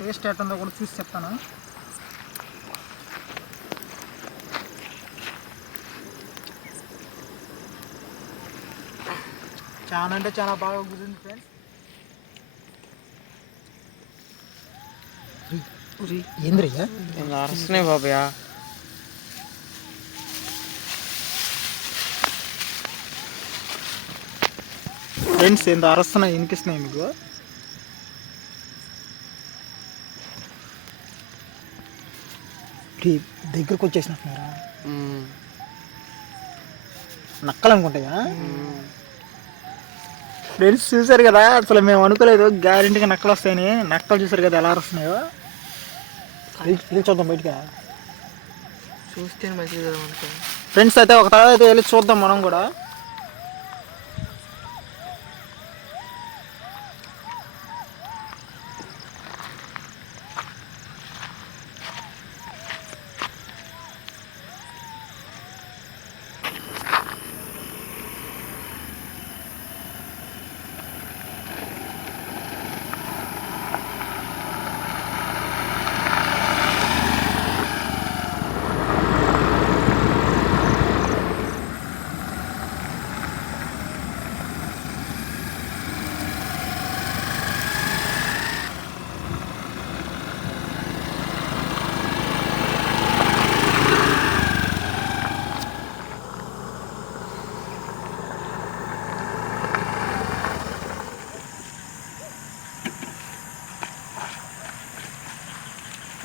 Taste ఎట్టుందో కూడా చూసి చెప్తాను. చాలా అంటే చాలా బాగా కుదిరింది ఫ్రెండ్స్. ఏంద్రయ్యా అరసనే బాబయ్యా. ఫ్రెండ్స్ ఏందో అరస్తున్నాయి, వినిపిస్తున్నాయి మీకు? దగ్గరకు వచ్చేసినట్టున్నారా? నక్కలు అనుకుంటాయా? ఫ్రెండ్స్ చూసారు కదా, అసలు మేము అనుకోలేదు గ్యారెంటీగా నక్కలు వస్తాయని. నక్కలు చూసారు కదా ఎలా వస్తున్నాయో. వెళ్ళి చూద్దాం బయటికి. చూస్తే మంచిది కదా మనకి. ఫ్రెండ్స్ అయితే ఒక తర్వాత అయితే వెళ్ళి చూద్దాం మనం కూడా.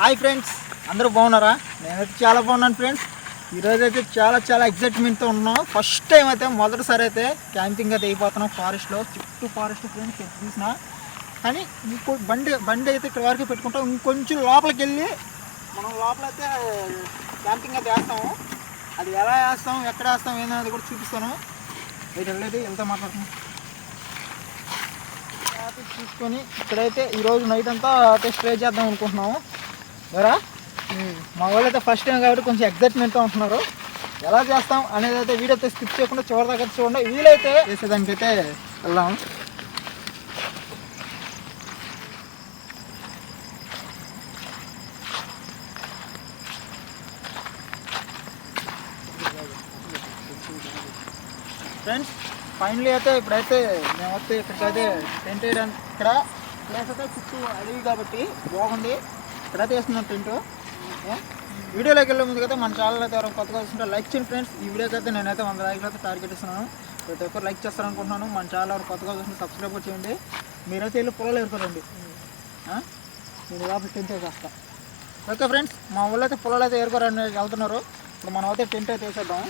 హాయ్ ఫ్రెండ్స్, అందరూ బాగున్నారా? నేనైతే చాలా బాగున్నాను ఫ్రెండ్స్. ఈరోజు అయితే చాలా ఎగ్జైట్మెంట్తో ఉన్నాం. ఫస్ట్ టైం అయితే మొదటిసారి అయితే క్యాంపింగ్ అయితే అయిపోతున్నాం ఫారెస్ట్లో. చుట్టూ ఫారెస్ట్ ఫ్రెండ్స్ చూసినా, కానీ ఇంకో బండి అయితే ఇక్కడ వరకు పెట్టుకుంటాం. ఇంకొంచెం లోపలికి వెళ్ళి మనం లోపల అయితే క్యాంపింగ్ అయితే వేస్తాము. అది ఎలా వేస్తాం, ఎక్కడ వేస్తాం ఏందనేది కూడా చూపిస్తాను. అయితే వెళ్ళేది వెళ్తా మాట్లాడుతున్నాం చూసుకొని. ఇక్కడైతే ఈరోజు నైట్ అంతా అయితే స్టే చేద్దాం అనుకుంటున్నాము. ఎవరా మా వాళ్ళు అయితే ఫస్ట్ టైం కాబట్టి కొంచెం ఎగ్జైట్మెంట్తో ఉంటున్నారు. ఎలా చేస్తాం అనేది అయితే వీడియో అయితే స్కిప్ చేయకుండా చివరి దగ్గర చూడండి. వీలైతే చేసేదానికైతే వెళ్దాం. ఫ్రెండ్స్ ఫైనలీ అయితే ఇప్పుడైతే మేమైతే ఇక్కడికైతే టెంట్ వేయడానికి ఇక్కడ ప్లేస్ అయితే చుట్టూ అడవి కాబట్టి బాగుంది. ఇక్కడైతే వేస్తున్నాం టెంట్. వీడియోలోకి వెళ్ళే ముందు అయితే మన ఛానల్ అయితే ఎవరైనా కొత్తగా వస్తుంటే లైక్ చేయండి ఫ్రెండ్స్. ఈ వీడియోకి అయితే నేనైతే 100 లైక్లు అయితే టార్గెట్ ఇస్తున్నాను. ప్రతి ఒక్కరు లైక్ చేస్తారనుకుంటున్నాను. మన ఛానల్ ఎవరు కొత్తగా వస్తుంటే సబ్స్క్రైబ్ చేయండి. మీరైతే వెళ్ళి పొలాలు ఏరుకోరండి, నేను లోపల టెంట్ వేసేస్తా. ఓకే ఫ్రెండ్స్, మా ఊళ్ళో అయితే పొలాలు అయితే ఏరుకోరని వెళ్తున్నారు. ఇప్పుడు మనం అయితే టెంట్ అయితే వేసేద్దాం.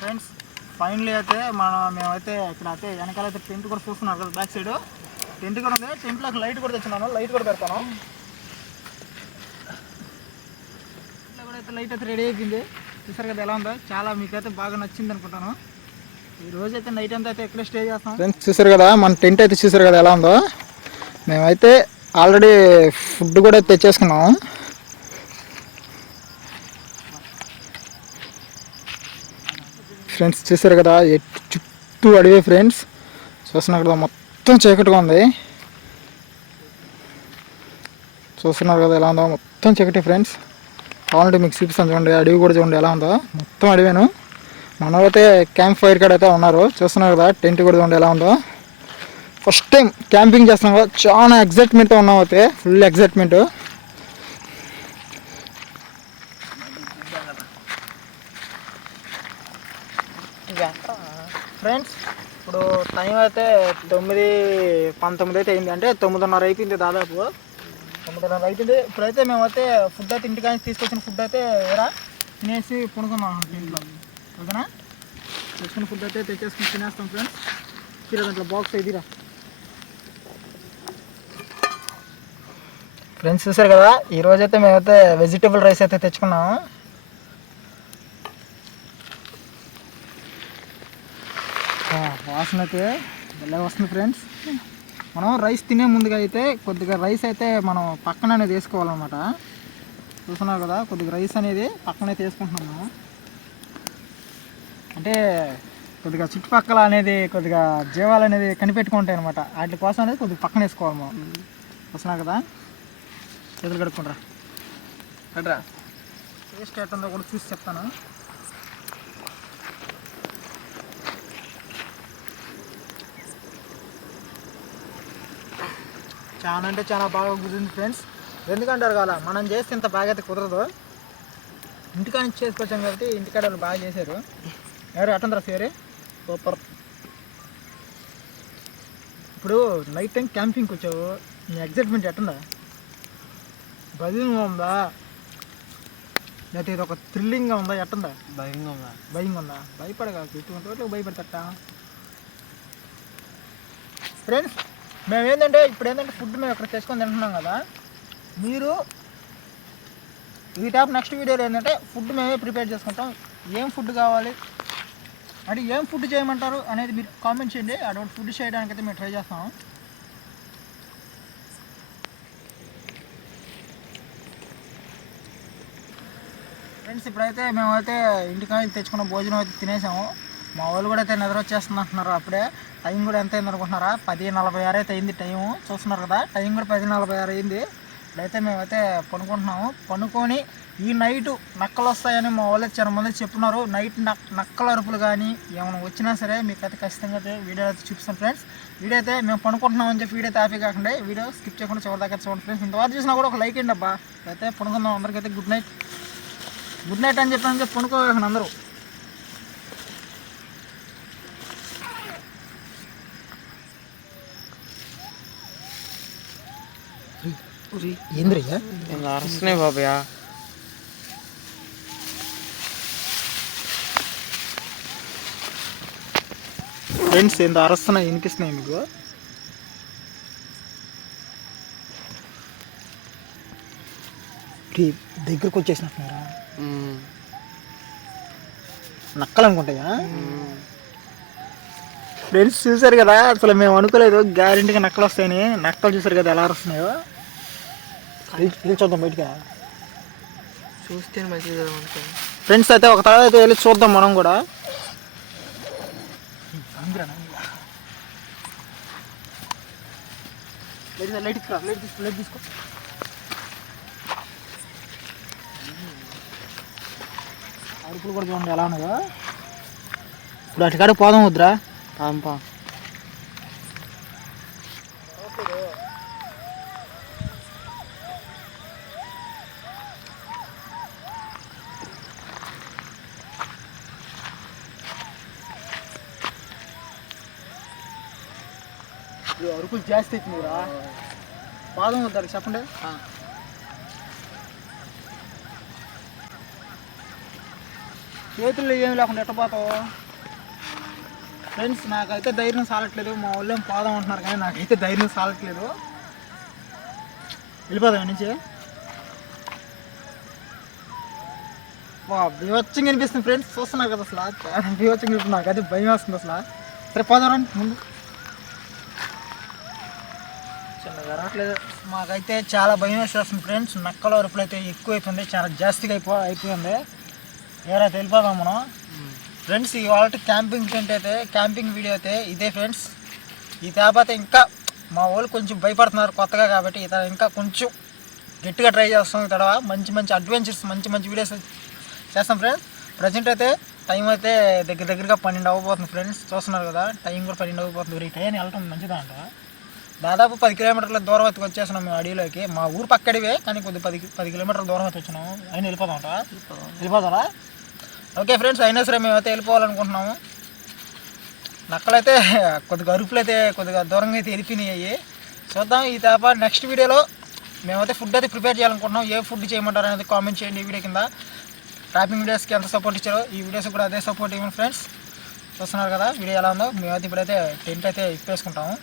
ఫ్రెండ్స్ ఫైనలీ అయితే మేమైతే ఇక్కడ అయితే వెనకాలైతే టెంట్ కూడా చూస్తున్నారు కదా, బ్యాక్ సైడ్ టెంట్ కూడా ఉంది. టెంట్లోకి లైట్ కూడా తెచ్చున్నాను, లైట్ కూడా పెడతాను. ఇంట్లో కూడా అయితే లైట్ అయితే రెడీ అయిపోయింది. చూసారు కదా ఎలా ఉందో, చాలా మీకైతే బాగా నచ్చింది అనుకుంటాను. ఈ రోజు అయితే నైట్ అంతా అయితే ఎక్కడ స్టే చేస్తాం. ఫ్రెండ్స్ చూసారు కదా మన టెంట్ అయితే, చూసారు కదా ఎలా ఉందో. మేమైతే ఆల్రెడీ ఫుడ్ కూడా తెచ్చేసుకున్నాము. ఫ్రెండ్స్ చూసారు కదా చుట్టూ అడివే ఫ్రెండ్స్. చూస్తున్నారు కదా మొత్తం చీకటిగా ఉంది. చూస్తున్నారు కదా ఎలా ఉందో, మొత్తం చీకటి ఫ్రెండ్స్. కావాలంటే మీకు చూపిస్తాను చూడండి, అడవి కూడా చూడండి ఎలా ఉందో, మొత్తం అడివేను. మనమైతే క్యాంప్ ఫైర్ కాడ అయితే ఉన్నారు. చూస్తున్నారు కదా టెంట్ కూడా చూడండి ఎలా ఉందో. ఫస్ట్ టైం క్యాంపింగ్ చేస్తున్నాం కదా, చాలా ఎగ్జైట్మెంట్తో ఉన్నాం. అయితే ఫుల్ ఎగ్జైట్మెంట్. ఫ్రెండ్స్ ఇప్పుడు టైం అయితే 9:19 అయితే అయింది, అంటే 9:30 అయిపోయింది, దాదాపు 9:30 అయిపోయింది. ఇప్పుడైతే మేమైతే ఫుడ్ అయితే ఇంటికాంచి తీసుకొచ్చిన ఫుడ్ అయితే ఏరా తినేసి పడుకున్నాం ఇంట్లో. ఓకేనా, తెచ్చుకున్న ఫుడ్ అయితే తెచ్చేసుకుని తినేస్తాం ఫ్రెండ్స్. తీరా దాంట్లో బాక్స్ ఇదిరా ఫ్రెండ్స్. చూసారు కదా, ఈరోజైతే మేమైతే వెజిటేబుల్ రైస్ అయితే తెచ్చుకున్నాము. వాసన అయితే ఎలా వస్తుంది ఫ్రెండ్స్. మనం రైస్ తినే ముందుగా అయితే కొద్దిగా రైస్ అయితే మనం పక్కన అనేది వేసుకోవాలన్నమాట. చూస్తున్నారు కదా, కొద్దిగా రైస్ అనేది పక్కనే తీసుకుంటున్నాము. అంటే కొద్దిగా చుట్టుపక్కల అనేది కొద్దిగా జీవాలు అనేది కనిపెట్టుకుంటాయి అనమాట. వాటి కోసం అనేది కొద్దిగా పక్కన వేసుకోవాలి మనం. చూస్తున్నారు కదా, చేతులు కడుక్కుంటారా అట్రా. టేస్ట్ ఎట్టుందో కూడా చూసి చెప్తాను. చాలా అంటే చాలా బాగా కుదిరింది ఫ్రెండ్స్. ఎందుకంటారు కదా, మనం చేస్తే ఇంత బాగా అయితే కుదరదు. ఇంటికాడ నుంచి చేసుకొచ్చాం కాబట్టి ఇంటికాడ వాళ్ళు బాగా చేశారు. ఎవరు అట్టందరా సేరే సూపర్. ఇప్పుడు నైట్ టైం క్యాంపింగ్కి వచ్చావు, నీ ఎగ్జైట్మెంట్ ఎట్టుందా? భయంగా ఉందా లేకపోతే ఇది ఒక థ్రిల్లింగ్గా ఉందా? ఎట్టుందా? భయంగా ఉందా? భయపడగా ఎటువంటి వాటికి భయపడతట ఫ్రెండ్స్. మేము ఏంటంటే ఇప్పుడు ఏంటంటే ఫుడ్ మేము ఇక్కడ తెచ్చుకొని తింటున్నాం కదా. మీరు ఈ టాప్ నెక్స్ట్ వీడియోలో ఏంటంటే ఫుడ్ మేమే ప్రిపేర్ చేసుకుంటాం. ఏం ఫుడ్ కావాలి అంటే ఏం ఫుడ్ చేయమంటారు అనేది మీరు కామెంట్ చేయండి. అటువంటి ఫుడ్ చేయడానికి అయితే మేము ట్రై చేస్తాము. ఫ్రెండ్స్ ఇప్పుడైతే మేమైతే ఇంటికి తెచ్చుకున్న భోజనం అయితే తినేసాము. మా వాళ్ళు కూడా అయితే నిద్ర వచ్చేస్తుంది అంటున్నారు. అప్పుడే టైం కూడా ఎంత అయింది అనుకుంటున్నారా? 10:46 అయితే అయింది టైము. చూస్తున్నారు కదా, టైం కూడా 10:46 అయింది. ఇప్పుడైతే మేమైతే పనుకుంటున్నాము. పనుకొని ఈ నైటు నక్కలు వస్తాయని మా వాళ్ళు చాలా మంది చెప్తున్నారు. నైట్ నక్కల అరుపులు కానీ ఏమైనా వచ్చినా సరే మీకు అయితే ఖచ్చితంగా అయితే వీడియో అయితే చూపిస్తాం ఫ్రెండ్స్. వీడియో అయితే మేము పనుకుంటున్నామని చెప్పి వీడియో అయితే హ్యాపీ కాకుండా వీడియో స్కిప్ చేయకుండా చివరి దాకా చూడండి ఫ్రెండ్స్. ఇంతవరకు చూసినా కూడా ఒక లైక్ అండి అబ్బా. అయితే పనుకుందాం. అందరికైతే గుడ్ నైట్ అని చెప్పి పనుకోవాలి అందరూ. ఏంద్రయ్యా అరసనే బాబయ్యా. ఫ్రెండ్స్ ఎంత అరస్తున్నాయి వినిపిస్తున్నాయి మీకు? దగ్గరకు వచ్చేసినట్టున్నారా? నక్కలు అనుకుంటాయా? ఫ్రెండ్స్ చూసారు కదా, అసలు మేము అనుకోలేదు గ్యారెంటీగా నక్కలు వస్తాయని. నక్కలు చూసారు కదా ఎలా అరుస్తున్నాయో. చూద్దాం బయటికి, చూస్తే మంచిది కదా మనకి. ఫ్రెండ్స్ అయితే ఒక తర్వాత అయితే వెళ్ళి చూద్దాం మనం కూడా. లైట్ తీసుకో. అరుపులు కూడా చూడండి ఎలా ఉన్నాయో. ఇప్పుడు అటుకాడికి పోదాం వద్దురా? పాంపా అరుపులు జాస్తి అవుతుందిరా. పాదం వద్దారు చెప్పండి. చేతుల్లో ఏమి లేకుండా ఎట్టపోతావు ఫ్రెండ్స్. నాకైతే ధైర్యం సాలట్లేదు. మా వాళ్ళు ఏం పాదం అంటున్నారు కానీ నాకైతే ధైర్యం సాలట్లేదు. వెళ్ళిపోదాం నుంచి. బీవచ్చంగా అనిపిస్తుంది ఫ్రెండ్స్. చూస్తున్నారు కదా అసలు బీవచ్చంగా అనిపిస్తుంది. నాకైతే భయం వస్తుంది అసలు. సరే పోదాం రండి ముందు. చిన్నగా రావట్లేదు. మాకైతే చాలా భయం వేసేస్తుంది ఫ్రెండ్స్. నక్కల అరుపులు అయితే ఎక్కువైపోయింది, చాలా జాస్తిగా అయిపోయింది. ఏరైతే వెళ్ళిపోదాం మనం ఫ్రెండ్స్. ఇవాళ క్యాంపింగ్ టెంట్ అయితే క్యాంపింగ్ వీడియో అయితే ఇదే ఫ్రెండ్స్. ఈ తేపాతే ఇంకా మా వాళ్ళు కొంచెం భయపడుతున్నారు కొత్తగా కాబట్టి ఇతర ఇంకా కొంచెం గట్టిగా ట్రై చేస్తాం. ఇక్కడ మంచి అడ్వెంచర్స్ మంచి వీడియోస్ చేస్తాం ఫ్రెండ్స్. ప్రజెంట్ అయితే టైం అయితే దగ్గరగా 12 అవ్వబోతుంది ఫ్రెండ్స్. చూస్తున్నారు కదా, టైం కూడా 12 అవ్వబోతుంది. ఈ టైం వెళ్ళటం మంచిదంట. దాదాపు 10 కిలోమీటర్ల దూరం అయితే వచ్చేసినాం మేము అడవిలోకి. మా ఊరు పక్కడివే కానీ కొద్దిగా 10 కిలోమీటర్ల దూరం అయితే వచ్చినాము. అయినా వెళ్ళిపోదామంట. వెళ్ళిపోతారా? ఓకే ఫ్రెండ్స్, అయినా సరే మేమైతే వెళ్ళిపోవాలనుకుంటున్నాము. నక్కలైతే కొద్దిగా అరుపులు అయితే కొద్దిగా దూరంగా అయితే వెళ్ళిపోయినాయి. చూద్దాం ఈ తప్ప నెక్స్ట్ వీడియోలో మేమైతే ఫుడ్ అయితే ప్రిపేర్ చేయాలనుకుంటున్నాం. ఏ ఫుడ్ చేయమంటారు అనేది కామెంట్ చేయండి ఈ వీడియో కింద. ట్రాపింగ్ వీడియోస్కి ఎంత సపోర్ట్ ఇచ్చారో ఈ వీడియోస్ కూడా అదే సపోర్ట్ ఇవ్వండి ఫ్రెండ్స్. చూస్తున్నారు కదా వీడియో ఎలా ఉందో. మేమైతే ఇప్పుడైతే టెంట్ అయితే ఇప్పేసుకుంటాము.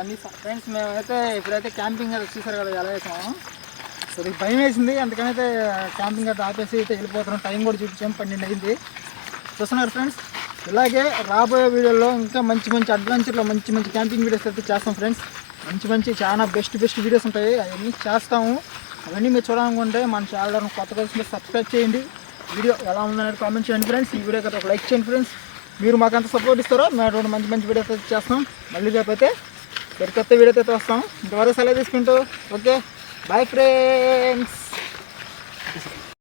అన్ని ఫ్రెండ్స్ మేమైతే ఇప్పుడైతే క్యాంపింగ్ అయితే చూసారు కదా ఎలా వేసాము. సో ఇది భయం వేసింది, అందుకనైతే క్యాంపింగ్ అయితే ఆపేసి అయితే వెళ్ళిపోతున్నాం. టైం కూడా చూపించాము, 12 అయింది. చూస్తున్నారు ఫ్రెండ్స్. ఇలాగే రాబోయే వీడియోలో ఇంకా మంచి మంచి అడ్వెంచర్లో మంచి మంచి క్యాంపింగ్ వీడియోస్ అయితే చేస్తాం ఫ్రెండ్స్. మంచి చాలా బెస్ట్ వీడియోస్ ఉంటాయి, అవన్నీ చేస్తాము. అవన్నీ మీరు చూడాలనుకుంటే మన ఛానల్ కొత్తగా వచ్చింటే సబ్స్క్రైబ్ చేయండి. వీడియో ఎలా ఉందనేది కామెంట్ చేయండి ఫ్రెండ్స్. ఈ వీడియోకి అయితే ఒక లైక్ చేయండి ఫ్రెండ్స్. మీరు మాకు ఎంత సపోర్ట్ ఇస్తారో మేము మంచి వీడియోస్ అయితే చేస్తాం. మళ్ళీ రేపైతే కొత్త వీడియోతో అయితే వస్తాం. ఇంతవరకు సెలవు తీసుకుంటూ ఓకే బాయ్ ఫ్రెండ్స్.